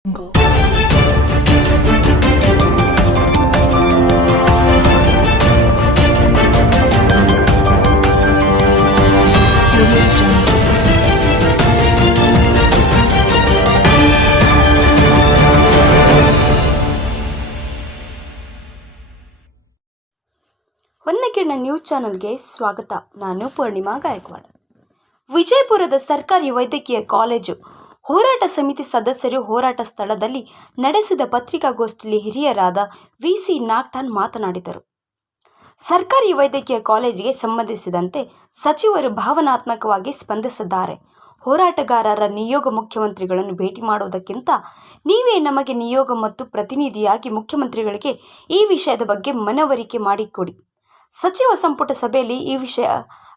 ಹೊನ್ನಕಿರಣ news ಚಾನೆಲ್ಗೆ ಸ್ವಾಗತ. ನಾನು ಪೂರ್ಣಿಮಾ ಗಾಯಕ್ವಾಡ್. ವಿಜಯಪುರದ ಸರ್ಕಾರಿ ವೈದ್ಯಕೀಯ ಕಾಲೇಜು ಹೋರಾಟ ಸಮಿತಿ ಸದಸ್ಯರು ಹೋರಾಟ ಸ್ಥಳದಲ್ಲಿ ನಡೆಸಿದ ಪತ್ರಿಕಾಗೋಷ್ಠಿಯಲ್ಲಿ ಹಿರಿಯರಾದ ವಿ.ಸಿ. ನಾಗ್ಟಾನ್ ಮಾತನಾಡಿದರು. ಸರ್ಕಾರಿ ವೈದ್ಯಕೀಯ ಕಾಲೇಜಿಗೆ ಸಂಬಂಧಿಸಿದಂತೆ ಸಚಿವರು ಭಾವನಾತ್ಮಕವಾಗಿ ಸ್ಪಂದಿಸಿದ್ದಾರೆ. ಹೋರಾಟಗಾರರ ನಿಯೋಗ ಮುಖ್ಯಮಂತ್ರಿಗಳನ್ನು ಭೇಟಿ ಮಾಡುವುದಕ್ಕಿಂತ ನೀವೇ ನಮಗೆ ನಿಯೋಗ ಮತ್ತು ಪ್ರತಿನಿಧಿಯಾಗಿ ಮುಖ್ಯಮಂತ್ರಿಗಳಿಗೆ ಈ ವಿಷಯದ ಬಗ್ಗೆ ಮನವರಿಕೆ ಮಾಡಿಕೊಡಿ. ಸಚಿವ ಸಂಪುಟ ಸಭೆಯಲ್ಲಿ ಈ ವಿಷಯ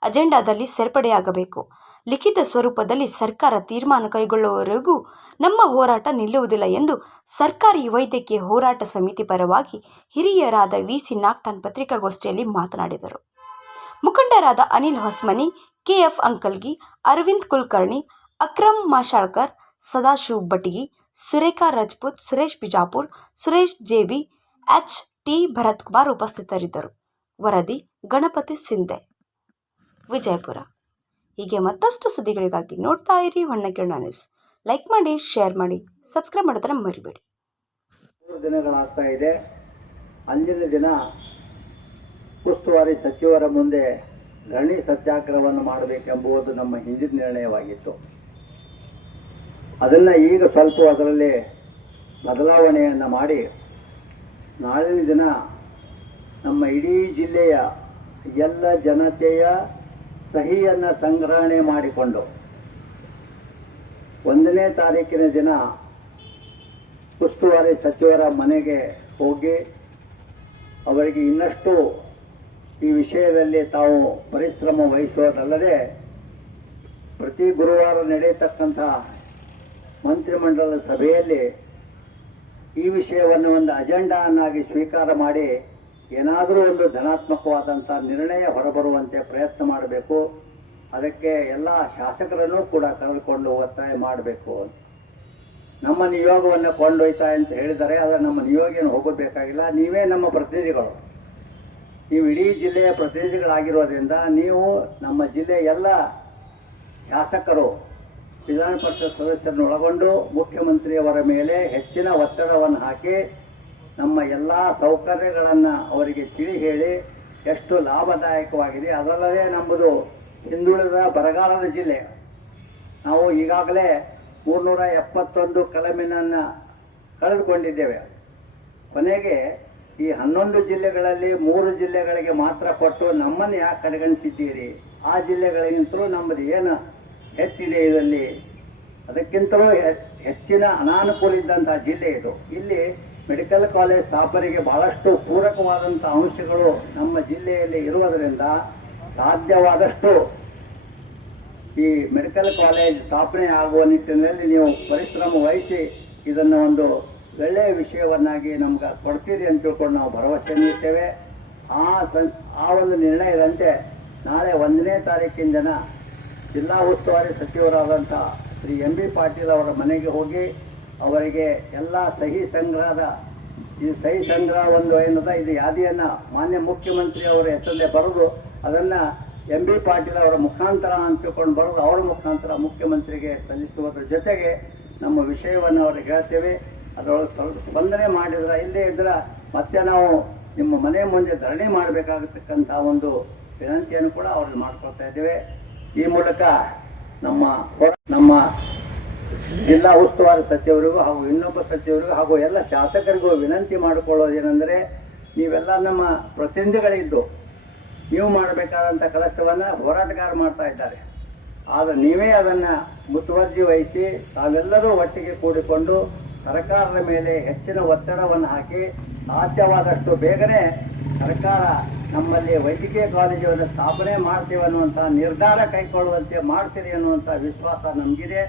ಅಜೆಂಡಾದಲ್ಲಿ ಸೇರ್ಪಡೆಯಾಗಬೇಕು. ಲಿಖಿತ ಸ್ವರೂಪದಲ್ಲಿ ಸರ್ಕಾರ ತೀರ್ಮಾನ ಕೈಗೊಳ್ಳುವವರೆಗೂ ನಮ್ಮ ಹೋರಾಟ ನಿಲ್ಲುವುದಿಲ್ಲ ಎಂದು ಸರ್ಕಾರಿ ವೈದ್ಯಕೀಯ ಹೋರಾಟ ಸಮಿತಿ ಪರವಾಗಿ ಹಿರಿಯರಾದ ವಿ.ಸಿ. ನಾಗ್ಟಾನ್ ಪತ್ರಿಕಾಗೋಷ್ಠಿಯಲ್ಲಿ ಮಾತನಾಡಿದರು. ಮುಖಂಡರಾದ ಅನಿಲ್ ಹೊಸ್ಮನಿ, ಕೆ.ಎಫ್. ಅಂಕಲ್ಗಿ, ಅರವಿಂದ್ ಕುಲಕರ್ಣಿ, ಅಕ್ರಮ್ ಮಾಶಾಳ್ಕರ್, ಸದಾಶಿವ್ ಬಟಗಿ, ಸುರೇಖಾ ರಜಪೂತ್, ಸುರೇಶ್ ಬಿಜಾಪುರ್, ಸುರೇಶ್ ಜೆ.ಬಿ., ಎಚ್.ಟಿ. ಭರತ್ಕುಮಾರ್ ಉಪಸ್ಥಿತರಿದ್ದರು. ವರದಿ ಗಣಪತಿ ಸಿಂಧೆ, ವಿಜಯಪುರ. ಹೀಗೆ ಮತ್ತಷ್ಟು ಸುದ್ದಿಗಳಿಗಾಗಿ ನೋಡ್ತಾ ಇರಿ ಹೊನ್ನಕಿರಣ ನ್ಯೂಸ್. ಲೈಕ್ ಮಾಡಿ, ಶೇರ್ ಮಾಡಿ, ಸಬ್ಸ್ಕ್ರೈಬ್ ಮಾಡೋದನ್ನ ಮರಿಬೇಡಿ. 3 ದಿನಗಳಾಗ್ತಾ ಇದೆ. ಅಂದಿನ ದಿನ ಉಸ್ತುವಾರಿ ಸಚಿವರ ಮುಂದೆ ಧರಣಿ ಸತ್ಯಾಗ್ರಹವನ್ನು ಮಾಡಬೇಕೆಂಬುದು ನಮ್ಮ ಹಿಂದಿನ ನಿರ್ಣಯವಾಗಿತ್ತು. ಅದನ್ನು ಈಗ ಸ್ವಲ್ಪ ಅದರಲ್ಲಿ ಬದಲಾವಣೆಯನ್ನು ಮಾಡಿ ನಾಳಿನ ದಿನ ನಮ್ಮ ಇಡೀ ಜಿಲ್ಲೆಯ ಎಲ್ಲ ಜನತೆಯ ಸಹಿಯನ್ನು ಸಂಗ್ರಹಣೆ ಮಾಡಿಕೊಂಡು 1ನೇ ತಾರೀಕಿನ ದಿನ ಉಸ್ತುವಾರಿ ಸಚಿವರ ಮನೆಗೆ ಹೋಗಿ ಅವರಿಗೆ ಇನ್ನಷ್ಟು ಈ ವಿಷಯದಲ್ಲಿ ತಾವು ಪರಿಶ್ರಮ ವಹಿಸುವುದಲ್ಲದೆ ಪ್ರತಿ ಗುರುವಾರ ನಡೆಯತಕ್ಕಂಥ ಮಂತ್ರಿಮಂಡಲದ ಸಭೆಯಲ್ಲಿ ಈ ವಿಷಯವನ್ನು ಒಂದು ಅಜೆಂಡಾನ್ನಾಗಿ ಸ್ವೀಕಾರ ಮಾಡಿ ಏನಾದರೂ ಒಂದು ಧನಾತ್ಮಕವಾದಂಥ ನಿರ್ಣಯ ಹೊರಬರುವಂತೆ ಪ್ರಯತ್ನ ಮಾಡಬೇಕು. ಅದಕ್ಕೆ ಎಲ್ಲ ಶಾಸಕರನ್ನು ಕೂಡ ಕರೆದುಕೊಂಡು ಒತ್ತಾಯ ಮಾಡಬೇಕು. ನಮ್ಮ ನಿಯೋಗವನ್ನು ಕೊಂಡೊಯ್ತಾ ಅಂತ ಹೇಳಿದರೆ ಅದರ ನಮ್ಮ ನಿಯೋಗವನ್ನು ಹೋಗಬೇಕಾಗಿಲ್ಲ. ನೀವೇ ನಮ್ಮ ಪ್ರತಿನಿಧಿಗಳು. ನೀವು ಇಡೀ ಜಿಲ್ಲೆಯ ಪ್ರತಿನಿಧಿಗಳಾಗಿರೋದ್ರಿಂದ ನೀವು ನಮ್ಮ ಜಿಲ್ಲೆಯ ಎಲ್ಲ ಶಾಸಕರು, ವಿಧಾನ ಪರಿಷತ್ ಸದಸ್ಯರನ್ನು ಒಳಗೊಂಡು ಮುಖ್ಯಮಂತ್ರಿಯವರ ಮೇಲೆ ಹೆಚ್ಚಿನ ಒತ್ತಡವನ್ನು ಹಾಕಿ ನಮ್ಮ ಎಲ್ಲ ಸೌಕರ್ಯಗಳನ್ನು ಅವರಿಗೆ ತಿಳಿ ಹೇಳಿ ಎಷ್ಟು ಲಾಭದಾಯಕವಾಗಿದೆ. ಅದಲ್ಲದೆ ನಮ್ಮದು ಹಿಂದುಳಿದ ಬರಗಾಲದ ಜಿಲ್ಲೆ. ನಾವು ಈಗಾಗಲೇ 371 ಕಲಮಿನನ್ನು ಕಳೆದುಕೊಂಡಿದ್ದೇವೆ. ಕೊನೆಗೆ ಈ 11 ಜಿಲ್ಲೆಗಳಲ್ಲಿ 3 ಜಿಲ್ಲೆಗಳಿಗೆ ಮಾತ್ರ ಕೊಟ್ಟು ನಮ್ಮನ್ನು ಯಾಕೆ ಕಡೆಗಣಿಸಿದ್ದೀರಿ? ಆ ಜಿಲ್ಲೆಗಳಿಗಿಂತಲೂ ನಮ್ಮದು ಏನು ಹೆಚ್ಚಿದೆ ಇದರಲ್ಲಿ, ಅದಕ್ಕಿಂತಲೂ ಹೆಚ್ಚಿನ ಅನಾನುಕೂಲ ಇದ್ದಂಥ ಜಿಲ್ಲೆ ಇದು. ಇಲ್ಲಿ ಮೆಡಿಕಲ್ ಕಾಲೇಜ್ ಸ್ಥಾಪನೆಗೆ ಬಹಳಷ್ಟು ಪೂರಕವಾದಂಥ ಅಂಶಗಳು ನಮ್ಮ ಜಿಲ್ಲೆಯಲ್ಲಿ ಇರುವುದರಿಂದ ಸಾಧ್ಯವಾದಷ್ಟು ಈ ಮೆಡಿಕಲ್ ಕಾಲೇಜ್ ಸ್ಥಾಪನೆ ಆಗುವ ನಿಟ್ಟಿನಲ್ಲಿ ನೀವು ಪರಿಶ್ರಮ ವಹಿಸಿ ಇದನ್ನು ಒಂದು ಒಳ್ಳೆಯ ವಿಷಯವನ್ನಾಗಿ ನಮ್ಗೆ ಕೊಡ್ತೀರಿ ಅಂತ ತಿಳ್ಕೊಂಡು ನಾವು ಭರವಸೆ ನೀಡ್ತೇವೆ. ಆ ಒಂದು ನಿರ್ಣಯದಂತೆ ನಾಳೆ 1ನೇ ತಾರೀಕಿನ ದಿನ ಜಿಲ್ಲಾ ಉಸ್ತುವಾರಿ ಸಚಿವರಾದಂಥ ಶ್ರೀ ಎಂ.ಬಿ. ಪಾಟೀಲ್ ಅವರ ಮನೆಗೆ ಹೋಗಿ ಅವರಿಗೆ ಎಲ್ಲ ಸಹಿ ಸಂಗ್ರಹ ಒಂದು ಏನದ ಇದು ಯಾದಿಯನ್ನು ಮಾನ್ಯ ಮುಖ್ಯಮಂತ್ರಿ ಅವರ ಹೆಸರಲ್ಲೇ ಬರೆದು ಅದನ್ನು ಎಂ.ಬಿ. ಪಾಟೀಲ್ ಅವರ ಮುಖಾಂತರ ಅಂತ ತಿಳ್ಕೊಂಡು ಬರೆದು ಅವರ ಮುಖಾಂತರ ಮುಖ್ಯಮಂತ್ರಿಗೆ ಸಲ್ಲಿಸುವುದರ ಜೊತೆಗೆ ನಮ್ಮ ವಿಷಯವನ್ನು ಅವರಿಗೆ ಹೇಳ್ತೇವೆ. ಅದರೊಳಗೆ ಸ್ವಲ್ಪ ಸ್ಪಂದನೆ ಮಾಡಿದ್ರೆ ಇಲ್ಲದೇ ಇದ್ರೆ ಮತ್ತೆ ನಾವು ನಿಮ್ಮ ಮನೆ ಮುಂದೆ ಧರಣಿ ಮಾಡಬೇಕಾಗತಕ್ಕಂಥ ಒಂದು ವಿನಂತಿಯನ್ನು ಕೂಡ ಅವ್ರಿಗೆ ಮಾಡ್ಕೊಳ್ತಾ ಇದ್ದೇವೆ. ಈ ಮೂಲಕ ನಮ್ಮ ಜಿಲ್ಲಾ ಉಸ್ತುವಾರಿ ಸಚಿವರಿಗೂ ಹಾಗೂ ಇನ್ನೊಬ್ಬ ಸಚಿವರಿಗೂ ಹಾಗೂ ಎಲ್ಲ ಶಾಸಕರಿಗೂ ವಿನಂತಿ ಮಾಡಿಕೊಳ್ಳೋದೇನೆಂದರೆ, ನೀವೆಲ್ಲ ನಮ್ಮ ಪ್ರತಿನಿಧಿಗಳಿದ್ದು ನೀವು ಮಾಡಬೇಕಾದಂಥ ಕೆಲಸವನ್ನು ಹೋರಾಟಗಾರ ಮಾಡ್ತಾ ಇದ್ದಾರೆ. ಆದರೆ ನೀವೇ ಅದನ್ನು ಮುತುವರ್ಜಿ ವಹಿಸಿ ತಾವೆಲ್ಲರೂ ಒಟ್ಟಿಗೆ ಕೂಡಿಕೊಂಡು ಸರ್ಕಾರದ ಮೇಲೆ ಹೆಚ್ಚಿನ ಒತ್ತಡವನ್ನು ಹಾಕಿ ಸಾಧ್ಯವಾದಷ್ಟು ಬೇಗನೆ ಸರ್ಕಾರ ನಮ್ಮಲ್ಲಿ ವೈದ್ಯಕೀಯ ಕಾಲೇಜನ್ನು ಸ್ಥಾಪನೆ ಮಾಡ್ತೀವಿ ಅನ್ನುವಂಥ ನಿರ್ಧಾರ ಕೈಗೊಳ್ಳುವಂತೆ ಮಾಡ್ತೀರಿ ಅನ್ನುವಂಥ ವಿಶ್ವಾಸ ನಮಗಿದೆ.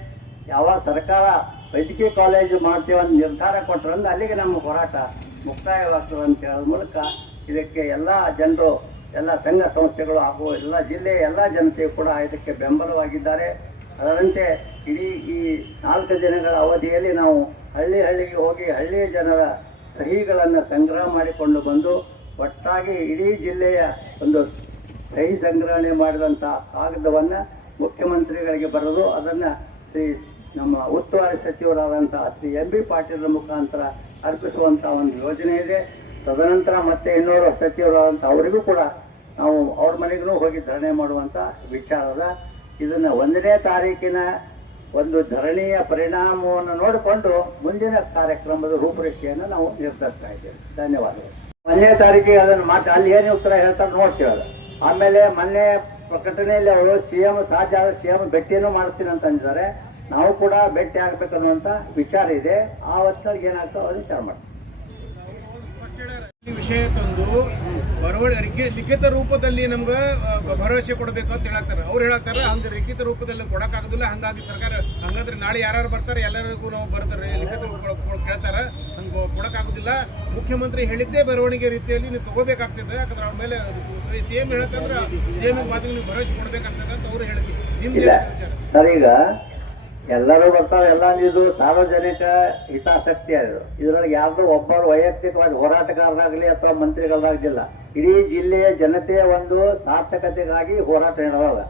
ಯಾವಾಗ ಸರ್ಕಾರ ವೈದ್ಯಕೀಯ ಕಾಲೇಜು ಮಾಡ್ತೀವಿ ಅಂತ ನಿರ್ಧಾರ ಕೊಟ್ಟರಂದ್ರೆ ಅಲ್ಲಿಗೆ ನಮ್ಮ ಹೋರಾಟ ಮುಕ್ತಾಯವಾಗ್ತದೆ ಅಂತ ಹೇಳೋದ್ರ ಮೂಲಕ ಇದಕ್ಕೆ ಎಲ್ಲ ಜನರು, ಎಲ್ಲ ಸಂಘ ಸಂಸ್ಥೆಗಳು ಹಾಗೂ ಎಲ್ಲ ಜಿಲ್ಲೆಯ ಎಲ್ಲ ಜನತೆಯು ಕೂಡ ಇದಕ್ಕೆ ಬೆಂಬಲವಾಗಿದ್ದಾರೆ. ಅದರಂತೆ ಇಡೀ ಈ 4 ದಿನಗಳ ಅವಧಿಯಲ್ಲಿ ನಾವು ಹಳ್ಳಿಗೆ ಹೋಗಿ ಹಳ್ಳಿಯ ಜನರ ಸಹಿಗಳನ್ನು ಸಂಗ್ರಹ ಮಾಡಿಕೊಂಡು ಬಂದು ಒಟ್ಟಾಗಿ ಇಡೀ ಜಿಲ್ಲೆಯ ಒಂದು ಸಹಿ ಸಂಗ್ರಹಣೆ ಮಾಡಿದಂಥ ಕಾಗದವನ್ನು ಮುಖ್ಯಮಂತ್ರಿಗಳಿಗೆ ಬರೆದು ಅದನ್ನು ನಮ್ಮ ಉಸ್ತುವಾರಿ ಸಚಿವರಾದಂಥ ಶ್ರೀ MB ಪಾಟೀಲ್ ಮುಖಾಂತರ ಅರ್ಪಿಸುವಂಥ ಒಂದು ಯೋಜನೆ ಇದೆ. ತದನಂತರ ಮತ್ತೆ ಇನ್ನೋರ್ವ ಸಚಿವರಾದಂಥ ಅವರಿಗೂ ಕೂಡ ನಾವು ಅವ್ರ ಮನೆಗೂ ಹೋಗಿ ಧರಣಿ ಮಾಡುವಂಥ ವಿಚಾರದ ಇದನ್ನು 1ನೇ ತಾರೀಕಿನ ಒಂದು ಧರಣಿಯ ಪರಿಣಾಮವನ್ನು ನೋಡಿಕೊಂಡು ಮುಂದಿನ ಕಾರ್ಯಕ್ರಮದ ರೂಪರೇಷೆಯನ್ನು ನಾವು ನಿರ್ಧರಿಸ್ತಾ ಇದ್ದೇವೆ. ಧನ್ಯವಾದಗಳು. 1ನೇ ತಾರೀಕಿಗೆ ಅದನ್ನು ಮಾತ್ರ ಅಲ್ಲಿ ಏನು ಉತ್ತರ ಹೇಳ್ತಾರೆ ನೋಡ್ತೀವಲ್ಲ. ಆಮೇಲೆ ಮೊನ್ನೆ ಪ್ರಕಟಣೆಯಲ್ಲಿ ಅವರು CM ಸಾಧ್ಯ ಆದ CM ಭೇಟಿಯನ್ನು ಮಾಡ್ತೀನಿ ಅಂತ ಅಂದಿದ್ದಾರೆ. ನಾವು ಕೂಡ ಭೇಟಿ ಆಗ್ಬೇಕನ್ನುವಂಥ ವಿಚಾರ ಇದೆ. ಆ ಹೊತ್ತಿಗೆ ಏನಾಗ್ತದೆ ಅದನ್ನು ವಿಚಾರ ಮಾಡ್ತೀವಿ. ವಿಷಯ ತಂದು ಬರವಣಿಗೆ ಲಿಖಿತ ರೂಪದಲ್ಲಿ ನಮ್ಗೆ ಭರವಸೆ ಕೊಡಬೇಕು ಅಂತ ಹೇಳಾಕ್ತಾರೆ. ಅವ್ರು ಹೇಳಾಕ್ತಾರೆ ಹಂಗೆ ಲಿಖಿತ ರೂಪದಲ್ಲಿ ಕೊಡೋಕ್ಕಾಗೋದಿಲ್ಲ, ಹಂಗಾಗಿ ಸರ್ಕಾರ ಹಂಗಂದ್ರೆ ನಾಳೆ ಯಾರು ಬರ್ತಾರೆ ಎಲ್ಲರಿಗೂ ನಾವು ಬರ್ತಾರೆ ಲಿಖಿತ ರೂಪ ಕೇಳ್ತಾರೆ, ಹಂಗೆ ಕೊಡೋಕ್ಕಾಗೋದಿಲ್ಲ. ಮುಖ್ಯಮಂತ್ರಿ ಹೇಳಿದ್ದೇ ಬರವಣಿಗೆ ರೀತಿಯಲ್ಲಿ ನೀವು ತಗೋಬೇಕಾಗ್ತದೆ. ಯಾಕಂದ್ರೆ ಅವ್ರ ಮೇಲೆ CM ಹೇಳತ್ತಂದ್ರೆ CM ಮಾತಿಗೆ ನೀವು ಭರವಸೆ ಕೊಡಬೇಕಾಗ್ತದೆ ಅಂತ ಅವ್ರು ಹೇಳಿದ್ರು. ಇಲ್ಲ ಸರ್, ಈಗ ಎಲ್ಲರೂ ಬರ್ತಾವೆ. ಎಲ್ಲ ಇದು ಸಾರ್ವಜನಿಕ ಹಿತಾಸಕ್ತಿ ಅದು. ಇದರೊಳಗೆ ಯಾರ್ದು ಒಬ್ಬರು ವೈಯಕ್ತಿಕವಾಗಿ ಹೋರಾಟಗಾರರಾಗಲಿ ಅಥವಾ ಮಂತ್ರಿಗಳಾಗಲಿಲ್ಲ, ಇಡೀ ಜಿಲ್ಲೆಯ ಜನತೆಯ ಒಂದು ಸಾರ್ಥಕತೆಗಾಗಿ ಹೋರಾಟ ನಡೆದಾಗ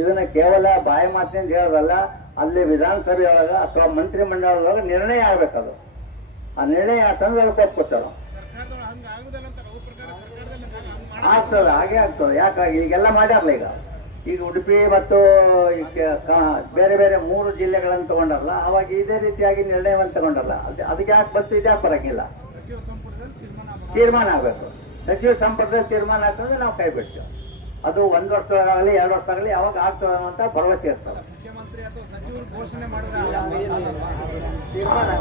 ಇದನ್ನ ಕೇವಲ ಬಾಯಿ ಮಾತಿನಿಂದ ಹೇಳೋದಲ್ಲ, ಅಲ್ಲಿ ವಿಧಾನಸಭೆಯೊಳಗ ಅಥವಾ ಮಂತ್ರಿಮಂಡಲದೊಳಗೆ ನಿರ್ಣಯ ಆಗ್ಬೇಕದು. ಆ ನಿರ್ಣಯ ಆತಂದ್ರೆ ಅದಕ್ಕೆ ಒಪ್ಕೊತಾರ ಆಗ್ತದೆ, ಹಾಗೆ ಆಗ್ತದೆ. ಯಾಕಾಗಿ ಈಗೆಲ್ಲ ಮಾಡ್ಯಾರಲ್ಲ. ಈಗ ಉಡುಪಿ ಮತ್ತು ಬೇರೆ ಬೇರೆ 3 ಜಿಲ್ಲೆಗಳನ್ನು ತಗೊಂಡಲ್ಲ, ಅವಾಗ ಇದೇ ರೀತಿಯಾಗಿ ನಿರ್ಣಯವನ್ನು ತಗೊಂಡಲ್ಲ. ಅದಕ್ಕೆ ಯಾಕೆ ಬಂತು, ಇದ್ಯಾಕೆ ಬರಂಗಿಲ್ಲ? ತೀರ್ಮಾನ ಆಗಬೇಕು. ಸಚಿವ ಸಂಪುಟದಲ್ಲಿ ತೀರ್ಮಾನ ಆಗ್ತದೆ, ನಾವು ಕೈ ಬಿಡ್ತೇವೆ. ಅದು 1 ವರ್ಷದಾಗಲಿ 2 ವರ್ಷದಾಗಲಿ ಯಾವಾಗ ಆಗ್ತದೆ ಅನ್ನುವಂಥ ಭರವಸೆ ಇರ್ತದೆ.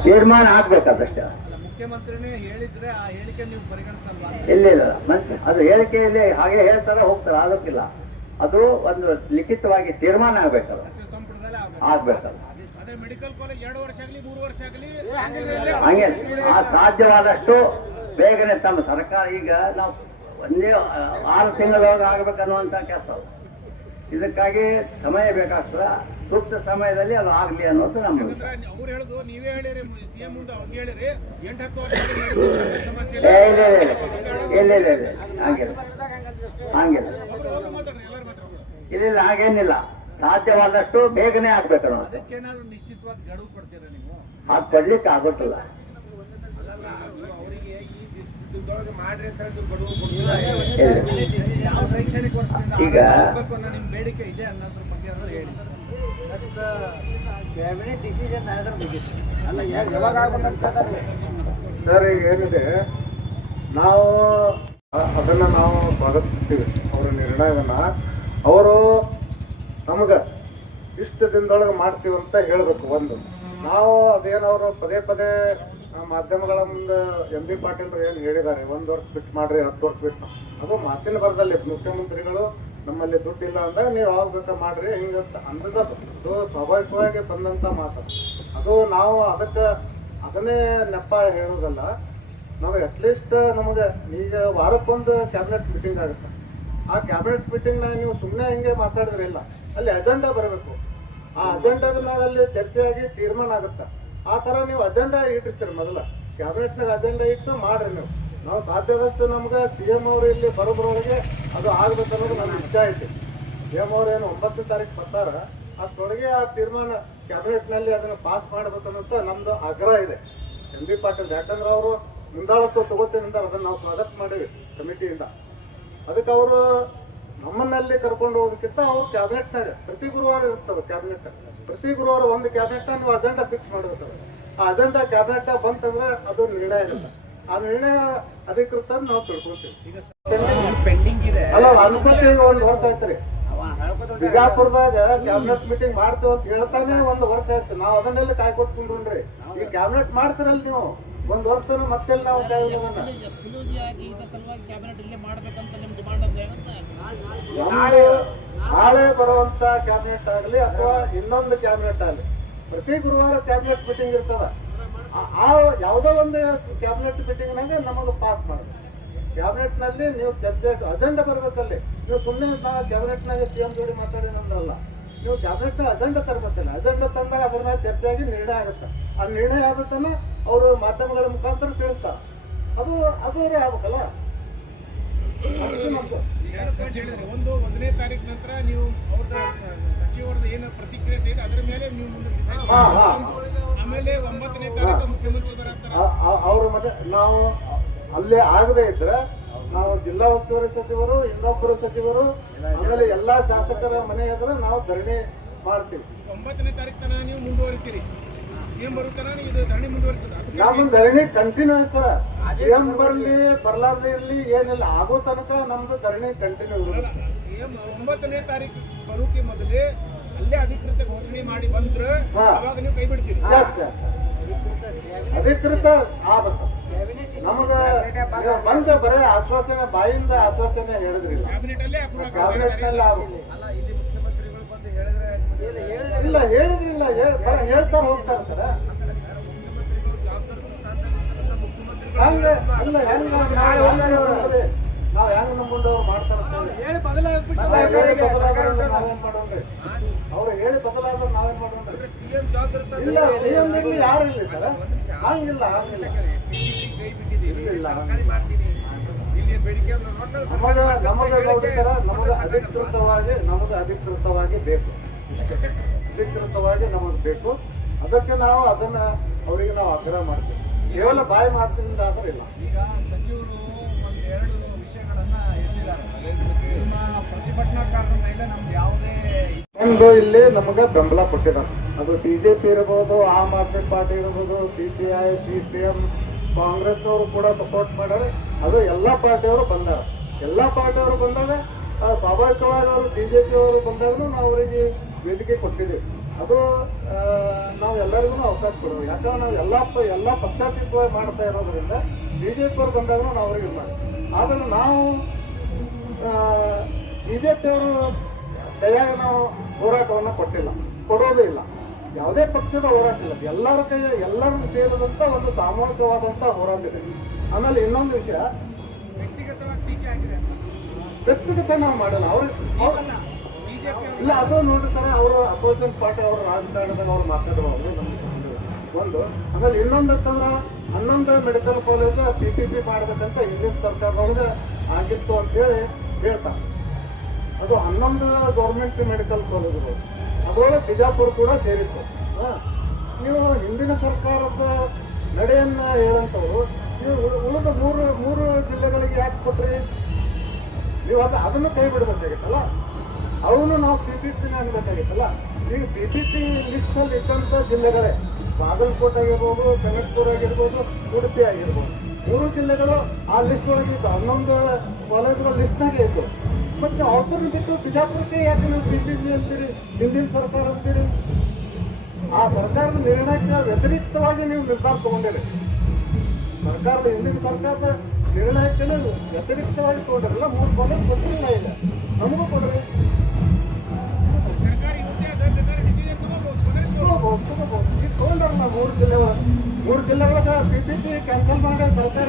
ತೀರ್ಮಾನ ಆಗ್ಬೇಕದಷ್ಟೇ. ಇಲ್ಲ ಅದು ಹೇಳಿಕೆಯಲ್ಲಿ ಹಾಗೆ ಹೇಳ್ತಾರ ಹೋಗ್ತಾರ, ಅದಕ್ಕಿಲ್ಲ. ಅದು ಒಂದು ಲಿಖಿತವಾಗಿ ತೀರ್ಮಾನ ಆಗ್ಬೇಕಲ್ಲ, ಆಗ್ಬೇಕಲ್ಲ. ಹಂಗೆ ಸಾಧ್ಯವಾದಷ್ಟು ಬೇಗನೆ ತಮ್ಮ ಸರ್ಕಾರ ಈಗ ನಾವು ಒಂದೇ 6 ತಿಂಗಳೊಳಗೆ ಆಗ್ಬೇಕನ್ನುವಂಥ ಕೆಲಸ. ಇದಕ್ಕಾಗಿ ಸಮಯ ಬೇಕಾಗ್ತದೆ. ಸೂಕ್ತ ಸಮಯದಲ್ಲಿ ಅದು ಆಗಲಿ ಅನ್ನೋದು ನಮ್ಮ ಅವ್ರು ಹೇಳುದು. ನೀವೇ ಹೇಳಿರಿ CM ಮುಂದೆ ಅವ್ರಿಗೆ ಹೇಳಿರಿ 8-10 ವರ್ಷ ಹಂಗಿಲ್ಲ ಇಲ್ಲ, ಹಾಗೇನಿಲ್ಲ. ಸಾಧ್ಯವಾದಷ್ಟು ಬೇಗನೆ ಆಗ್ಬೇಕು ಅನ್ನೋದು. ಅದಕ್ಕೇನಾದ್ರು ನಿಶ್ಚಿತವಾಗಿ ಗಡುವು ಕೊಡ್ತೀರಾ ನೀವು? ಅದು ಕೊಡ್ಲಿಕ್ಕೆ ಆಗುತ್ತಿಲ್ಲ. ಈಗ ನಿಮ್ ಬೇಡಿಕೆ ಇದೆ ಅನ್ನೋದ್ರ ಬಗ್ಗೆ ಹೇಳಿ. ಸರ್, ಈಗ ಏನಿದೆ ನಾವು ಅದನ್ನ ನಾವು ಸ್ವಾಗತಿಸ್ತೀವಿ. ಅವರ ನಿರ್ಣಯವನ್ನ ಅವರು ನಮ್ಗೆ ಇಷ್ಟು ದಿನದೊಳಗೆ ಮಾಡ್ತೀವಿ ಅಂತ ಹೇಳಬೇಕು. ಒಂದು ನಾವು ಅದೇನವರು ಪದೇ ಪದೇ ಮಾಧ್ಯಮಗಳ ಮುಂದೆ MB ಪಾಟೀಲ್ ಏನು ಹೇಳಿದ್ದಾರೆ, 1 ವರ್ಷ ಬಿಟ್ಟು ಮಾಡ್ರಿ 10 ವರ್ಷ ಬಿಟ್ಟು, ಅದು ಮಾತಿನ ಬರದಲ್ಲಿ ಮುಖ್ಯಮಂತ್ರಿಗಳು ನಮ್ಮಲ್ಲಿ ದುಡ್ಡಿಲ್ಲ ಅಂದಾಗ ನೀವು ಯಾವಾಗ ಬೇಕಾ ಮಾಡ್ರಿ ಹಿಂಗೆ ಅಂದ್ರದ ಅದು ಸ್ವಾಭಾವಿಕವಾಗಿ ಬಂದಂಥ ಮಾತು. ಅದು ನಾವು ಅದನ್ನೇ ನೆಪ ಹೇಳೋದಲ್ಲ. ನಾವು ಅಟ್ಲೀಸ್ಟ್ ನಮಗೆ ಈಗ ವಾರಕ್ಕೊಂದು ಕ್ಯಾಬಿನೆಟ್ ಮೀಟಿಂಗ್ ಆಗುತ್ತೆ. ಆ ಕ್ಯಾಬಿನೆಟ್ ಮೀಟಿಂಗ್ನ ನೀವು ಸುಮ್ಮನೆ ಹಿಂಗೆ ಮಾತಾಡಿದ್ರೆ ಇಲ್ಲ, ಅಲ್ಲಿ ಅಜೆಂಡಾ ಬರಬೇಕು. ಆ ಅಜೆಂಡಾದ ಮೇಲೆ ಅಲ್ಲಿ ಚರ್ಚೆಯಾಗಿ ತೀರ್ಮಾನ ಆಗುತ್ತೆ. ಆ ಥರ ನೀವು ಅಜೆಂಡಾ ಇಟ್ಟಿರ್ತೀರಿ. ಮೊದಲ ಕ್ಯಾಬಿನೆಟ್ನಾಗ ಅಜೆಂಡಾ ಇಟ್ಟು ಮಾಡ್ರಿ ನೀವು. ನಾವು ಸಾಧ್ಯದಷ್ಟು ನಮ್ಗೆ CM ಅವರು ಇಲ್ಲಿ ಬರೋದ್ರೊಳಗೆ ಅದು ಆಗ್ಬೇಕು ಅನ್ನೋದು ನಮ್ಮ ಇಚ್ಛೆ ಐತಿ. CM ಅವರು ಏನು 9ನೇ ತಾರೀಕು ಬರ್ತಾರ, ಅಷ್ಟರೊಳಗೆ ಆ ತೀರ್ಮಾನ ಕ್ಯಾಬಿನೆಟ್ನಲ್ಲಿ ಅದನ್ನು ಪಾಸ್ ಮಾಡ್ಬೇಕನ್ನೋಂಥ ನಮ್ಮದು ಆಗ್ರಹ ಇದೆ MB ಪಾಟೀಲ್. ಯಾಕಂದ್ರೆ ಅವರು ಮುಂದಾಳತ್ವ ತಗೋತೀನಿ ಅಂತಾರೆ, ಅದನ್ನು ನಾವು ಸ್ವಾಗತ ಮಾಡೀವಿ ಕಮಿಟಿಯಿಂದ. ಅದಕ್ಕೆ ಅವರು ನಮ್ಮನ್ನಲ್ಲಿ ಕರ್ಕೊಂಡು ಹೋಗೋದಕ್ಕಿಂತ ಅವ್ರು ಕ್ಯಾಬಿನೆಟ್ನಾಗ ಪ್ರತಿ ಗುರುವಾರ ಇರ್ತದೆ. ಪ್ರತಿ ಗುರುವಾರ ಒಂದು ಕ್ಯಾಬಿನೆಟ್ನ ನೀವು ಅಜೆಂಡಾ ಫಿಕ್ಸ್ ಮಾಡಬೇಕು. ಆ ಅಜೆಂಡಾ ಕ್ಯಾಬಿನೆಟ್ ಬಂತಂದ್ರೆ ಅದು ನಿರ್ಣಯ ಆಗುತ್ತೆ. ಆ ನಿರ್ಣಯ ಅಧಿಕೃತ ನಾವು ತಿಳ್ಕೊತೀವಿ. ಅಲ್ಲ, ಅನ್ಕೋತೀವಿ 1 ವರ್ಷ ಆಯ್ತು. ಬಿಜಾಪುರದಾಗ ಕ್ಯಾಬಿನೆಟ್ ಮೀಟಿಂಗ್ ಮಾಡ್ತೀವಿ ಅಂತ ಹೇಳ್ತಾನೆ 1 ವರ್ಷ ಆಯ್ತು. ನಾವು ಅದನ್ನೆಲ್ಲ ಕಾಯ್ಕೊತ್ಕೊಂಡ್ರಿ. ಈಗ ಕ್ಯಾಬಿನೆಟ್ ಮಾಡ್ತಿರಲ್ಲ ನೀವು 1 ವರ್ಷ ಮತ್ತೆಲ್ಲ ನಾವು ನಾಳೆ ಬರುವಂತ ಕ್ಯಾಬಿನೆಟ್ ಆಗಲಿ ಅಥವಾ ಇನ್ನೊಂದು ಕ್ಯಾಬಿನೆಟ್ ಆಗಲಿ ಪ್ರತಿ ಗುರುವಾರ ಕ್ಯಾಬಿನೆಟ್ ಮೀಟಿಂಗ್ ಇರ್ತದ. ಆ ಯಾವುದೋ ಒಂದು ಕ್ಯಾಬಿನೆಟ್ ಮೀಟಿಂಗ್ನಾಗ ನಮಗೆ ಪಾಸ್ ಮಾಡಬೇಕು. ಕ್ಯಾಬಿನೆಟ್ನಲ್ಲಿ ನೀವು ಚರ್ಚೆ ಅಜೆಂಡಾ ಬರಬೇಕಲ್ಲಿ. ನೀವು ಸುಮ್ಮನೆ ನಾವು ಕ್ಯಾಬಿನೆಟ್ನಾಗ CM ಜೋಡಿ ಮಾತಾಡೋದಂದ್ರಲ್ಲ, ನೀವು ಕ್ಯಾಬಿನೆಟ್ನ ಅಜೆಂಡಾ ತರಬೇಕಲ್ಲ. ಅಜೆಂಡಾ ತಂದಾಗ ಅದ್ರ ಮೇಲೆ ಚರ್ಚೆಯಾಗಿ ನಿರ್ಣಯ ಆಗುತ್ತೆ. ಆ ನಿರ್ಣಯ ಆದತನ ಅವರು ಮಾಧ್ಯಮಗಳ ಮುಖಾಂತರ ತಿಳಿಸ್ತಾರೆ. ಅದು ಅದೇ ಆಗ್ಬೇಕಲ್ಲ. ಅದಕ್ಕೆ ನಮ್ದು ಹೇಳಿದ್ರೆ 1ನೇ ತಾರೀಕು ನಂತರ ನೀವು ಅವ್ರದ್ದು ಸಚಿವರದ ಏನು ಪ್ರತಿಕ್ರಿಯೆ ಇದೆ ಅದರ ಮೇಲೆ ನೀವು ಮುಂದೆ decide ಮಾಡಿ. ಆಮೇಲೆ 9ನೇ ತಾರೀಕು ಮುಖ್ಯಮಂತ್ರಿ ಬರತ್ತಾರೆ. ಅವ್ರ ಮನೆ ನಾವು ಅಲ್ಲೇ ಆಗದೆ ಇದ್ರೆ ನಾವು ಜಿಲ್ಲಾ ಉಸ್ತುವಾರಿ ಸಚಿವರು, ಇನ್ನೊಬ್ಬರು ಸಚಿವರು, ಆಮೇಲೆ ಎಲ್ಲಾ ಶಾಸಕರ ಮನೆ ಎದುರು ನಾವು ಧರಣಿ ಮಾಡ್ತೀವಿ. 9ನೇ ತಾರೀಕು ತನಕ ನೀವು ಮುಂದುವರಿತೀರಿ. ಸಿಎಂ ಬರುತ್ತಾನ ನೀವು ಇದು ಧರಣಿ ಮುಂದುವರಿತದೆ. ನಮ್ದು ಧರಣಿ ಕಂಟಿನ್ಯೂ ಸರ್. ಸಿಎಂ ಬರ್ಲಿ ಬರ್ಲಾರ್ದೆ ಇರ್ಲಿ ಏನಿಲ್ಲ, ಆಗೋ ತನಕ ನಮ್ದು ಧರಣಿ ಕಂಟಿನ್ಯೂ ಇರುತ್ತೆ. ಸಿಎಂ 9ನೇ ತಾರೀಕು ಬರೋಕೆ ಮೊದಲೇ ಅಲ್ಲೇ ಅಧಿಕೃತ ಘೋಷಣೆ ಮಾಡಿ ಬಂದ್ರೆ ಅವಾಗ ನೀವು ಕೈ ಬಿಡ್ತೀರಿ. ಅಧಿಕೃತ ಆಗ್ಬೇಕು. ನಮಗ ಬಂದ ಬರೇ ಆಶ್ವಾಸನೆ, ಬಾಯಿಂದ ಆಶ್ವಾಸನೆ ಹೇಳಿದ್ರಿಲ್ಲ. ಕ್ಯಾಬಿನೆಟ್ ಅಲ್ಲೇ ಅಪ್ರೂವ್ ಕ್ಯಾಬಿನೆಟ್ನಲ್ಲಿ ಆಗ್ಬೇಕು. ಇಲ್ಲ ಹೇಳಿದ್ರಿಲ್ಲ, ಹೇಳ್ತಾರೆ ಹೋಗ್ತಾರೆ ಸರ್. ಹಂಗ ಅಲ್ಲ, ಹೆಂಗ ನಾವ್ ಹೆಂಗ್ ನಂಬಂದವ್ರು ಮಾಡ್ತಾರೆ ಹೇಳಿ ಬದಲಾಗ್ಬಿಟ್ಟು ನಾವೇನ್ ಮಾಡೋಣ್ರಿ? ಅವ್ರು ಹೇಳಿ ಬದಲಾದ್ರೆ ನಾವೇನ್ ಮಾಡೋಣ್ರಿ? ಸಿಎಂ ಜವಾಬ್ದಾರಿ ಇಲ್ಲ, ಸಿಎಂ ಇರ್ಲಿ ಯಾರು ಇರ್ಲಿ ಸರ್, ಹಂಗಿಲ್ಲ ಹಂಗಿಲ್ಲ. ಕೈ ಬಿಟ್ಟಿದ್ದೀವಿ, ಸರ್ಕಾರಿ ಮಾಡ್ತೀನಿ ಇಲ್ಲಿ ಬೇಡಿಕೆ ನಮಗ ನೋಡಿದಾರ, ನಮಗ ಅಧಿಕೃತವಾಗಿ ಬೇಕು. ಅಧಿಕೃತವಾಗಿ ನಮಗ್ ಬೇಕು. ಅದಕ್ಕೆ ನಾವು ಅದನ್ನ ಅವರಿಗೆ ನಾವು ಆಗ್ರಹ ಮಾಡ್ತೀವಿ. ಕೇವಲ ಬಾಯಿ ಮಾತಿನಿಂದ ಆದ್ರೆ ಇಲ್ಲ. ಈಗ ಸಚಿವರು ಒಂದೆರಡು ವಿಷಯಗಳನ್ನ ಎತ್ತಿದ್ದಾರೆ. ನಿಮ್ಮ ಪ್ರತಿಭಟನಾಕಾರರ ಮೇಲೆ ನಮ್ದು ಯಾವುದೇ ಒಂದು ಇಲ್ಲಿ ನಮಗ ಬೆಂಬಲ ಕೊಟ್ಟಿದ್ದಾರೆ. ಅದು ಬಿಜೆಪಿ ಇರ್ಬೋದು, ಆಮ್ ಆದ್ಮಿ ಪಾರ್ಟಿ ಇರ್ಬೋದು, CPI, CPM, ಕಾಂಗ್ರೆಸ್ ಅವರು ಕೂಡ ಸಪೋರ್ಟ್ ಮಾಡ್ಯಾರ. ಅದು ಎಲ್ಲಾ ಪಾರ್ಟಿಯವರು ಬಂದಾರ. ಎಲ್ಲಾ ಪಾರ್ಟಿಯವರು ಬಂದಾಗ ಸ್ವಾಭಾವಿಕವಾಗಿ ಅವರು ಬಿಜೆಪಿ ಅವರು ಬಂದಾಗೂ ನಾವು ಅವರಿಗೆ ವೇದಿಕೆ ಕೊಟ್ಟಿದ್ದೀವಿ. ಅದು ನಾವು ಎಲ್ಲರಿಗೂ ಅವಕಾಶ ಕೊಡೋದು. ಯಾಕಂದ್ರೆ ನಾವು ಎಲ್ಲ ಪಕ್ಷಾತೀತವಾಗಿ ಮಾಡ್ತಾ ಇರೋದ್ರಿಂದ ಬಿಜೆಪಿ ಅವರು ಬಂದಾಗೂ ನಾವು ಅವ್ರಿಗೆ ಇದು ಮಾಡಿ. ಆದ್ರೆ ನಾವು ಬಿಜೆಪಿ ಅವರು ಕೈಯಾಗಿ ನಾವು ಹೋರಾಟವನ್ನು ಕೊಟ್ಟಿಲ್ಲ, ಕೊಡೋದು ಇಲ್ಲ. ಯಾವುದೇ ಪಕ್ಷದ ಹೋರಾಟ ಇಲ್ಲ, ಎಲ್ಲರ ಎಲ್ಲರೂ ಸೇರಿದಂತ ಒಂದು ಸಾಮೂಹಿಕವಾದಂತ ಹೋರಾಟ ಇದೆ. ಆಮೇಲೆ ಇನ್ನೊಂದು ವಿಷಯ, ವ್ಯಕ್ತಿಗತವಾಗಿ ಟೀಕೆ ಆಗಿದೆ. ವ್ಯಕ್ತಿಗತ ನಾವು ಮಾಡಲ್ಲ. ಇಲ್ಲ, ಅದು ನೋಡ್ರಿ ಸರ್, ಅವರು ಅಪೋಸಿಷನ್ ಪಾರ್ಟಿ ಅವರು ರಾಜಕಾರಣದಾಗ ಅವ್ರು ಮಾತಾಡುವಾಗ ಒಂದು. ಆಮೇಲೆ ಇನ್ನೊಂದು ಅಂತಂದ್ರೆ 11 ಮೆಡಿಕಲ್ ಕಾಲೇಜ್ PPP ಮಾಡ್ಬೇಕಂತ ಹಿಂದಿನ ಸರ್ಕಾರದೊಳಗೆ ಆಗಿತ್ತು ಅಂತೇಳಿ ಹೇಳ್ತಾರೆ. ಅದು 11 ಗೌರ್ಮೆಂಟ್ ಮೆಡಿಕಲ್ ಕಾಲೇಜುಗಳು, ಅದರೊಳಗೆ ಬಿಜಾಪುರ ಕೂಡ ಸೇರಿತ್ತು. ನೀವು ಹಿಂದಿನ ಸರ್ಕಾರದ ನಡೆಯನ್ನ ಹೇಳಂತವ್ರು ನೀವು ಉಳಿದ ಮೂರು ಜಿಲ್ಲೆಗಳಿಗೆ ಯಾಕೆ ಕೊಟ್ರಿ? ನೀವು ಅದನ್ನು ಕೈ ಬಿಡಬೇಕಾಗಿತ್ತಲ್ಲ. ಅವನು ನಾವು PPP ಅನ್ಬೇಕಾಗಿತ್ತಲ್ಲ. ಈಗ PPP ಲಿಸ್ಟ್ ಅಲ್ಲಿ ಇದ್ದಂತ ಜಿಲ್ಲೆಗಳೇ ಬಾಗಲಕೋಟೆ ಆಗಿರ್ಬೋದು, ಕನಕಪುರ ಆಗಿರ್ಬೋದು, ಉಡುಪಿ ಆಗಿರ್ಬೋದು, 3 ಜಿಲ್ಲೆಗಳು ಆ ಲಿಸ್ಟ್ ಒಳಗೆ ಇತ್ತು. 11 ಕಾಲೇಜುಗಳ ಲಿಸ್ಟ್ನಾಗೆ ಇತ್ತು. ಮತ್ತೆ ಅವ್ರನ್ನ ಬಿಟ್ಟು ಬಿಜಾಪುರಕ್ಕೆ ಯಾಕೆ ನೀವು PPP ಅಂತೀರಿ, ಹಿಂದಿನ ಸರ್ಕಾರ ಅಂತೀರಿ? ಆ ಸರ್ಕಾರದ ನಿರ್ಣಯಕ್ಕೆ ವ್ಯತಿರಿಕ್ತವಾಗಿ ನೀವು ನಿರ್ಧಾರ ತಗೊಂಡಿರಿ. ಸರ್ಕಾರದ ಹಿಂದಿನ ಸರ್ಕಾರದ ನಿರ್ಣಯಕ್ಕೆ ವ್ಯತಿರಿಕ್ತವಾಗಿ ತಗೊಂಡಿರಲ್ಲ. 3 ಕಾಲೇಜ್ ಕೊಟ್ಟಿಲ್ಲ, ಇಲ್ಲ ನಮಗೂ ಕೊಡ್ರಿ. ಸರ್ಕಾರಿ ಡಿಸಿಷನ್ ತಗೋಬಹುದು. ಈಗ ತಗೊಂಡಾರಲ್ಲ 3 ಜಿಲ್ಲೆಗಳ PPP ಕ್ಯಾನ್ಸಲ್ ಮಾಡಿ ಸರ್ಕಾರ